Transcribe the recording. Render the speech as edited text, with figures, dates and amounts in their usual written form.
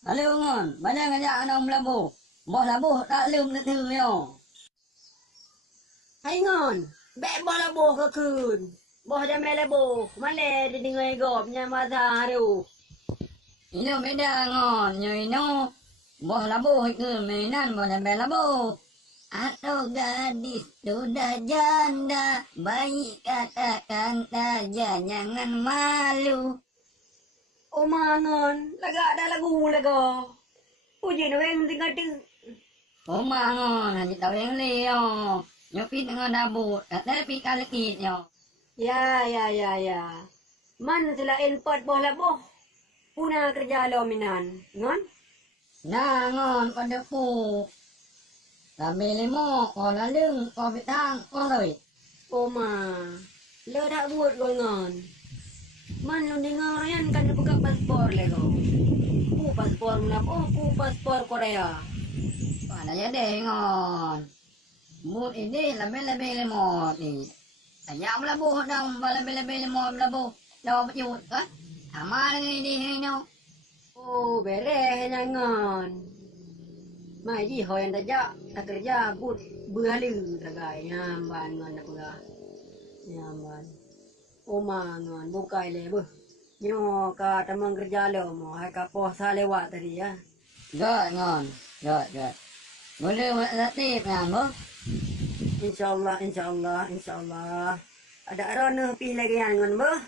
Lalu ngon, banyak ngajak anak melabuh. Boh labuh tak lum nak tu yo. Hai ngon, bek boh labuh ke kun. Boh jamai labuh, male di dengai gop nya mata haru. Ino beda ngon, nyo ino. Boh labuh itu mainan boh sampai labuh. Atau gadis sudah janda, baik katakan saja jangan malu. Oma ngon, laga ada lagu lago. Puji no weng tinggal tu. Oma ngon, nanti tahu yang leo. Nyopi dengan dabu, kata pi kalekit yo. Ya. Man sila input boh labuh. Puna kerja lo minan, ngon? Nah ngon, pada pu. Kami limo, kau lalung, kau bitang, kau loi. Oma, lo dak buat gol ngon. Man lo dengar yan kan buka paspor lego. Pu paspor melabuh, pu paspor Korea. Mana ya deh ngon. Mut ini lebih lemot ni. Tanya melabuh dong, lebih lemot melabuh. Dah berjut kan? Sama dengan ini no. Oh, bereh nyangon. Mai ji hoyan daja, tak kerja but berhalu lagai nyamban ngon nak pula. Nyamban. Oma ngon bukai le beuh. Nyo ka tamang kerja lo mo, hai ka posa lewat tadi ya. Gak ngon, gak. Boleh buat latih kan boh? Insyaallah. Ada arana pi lagi ngon beuh.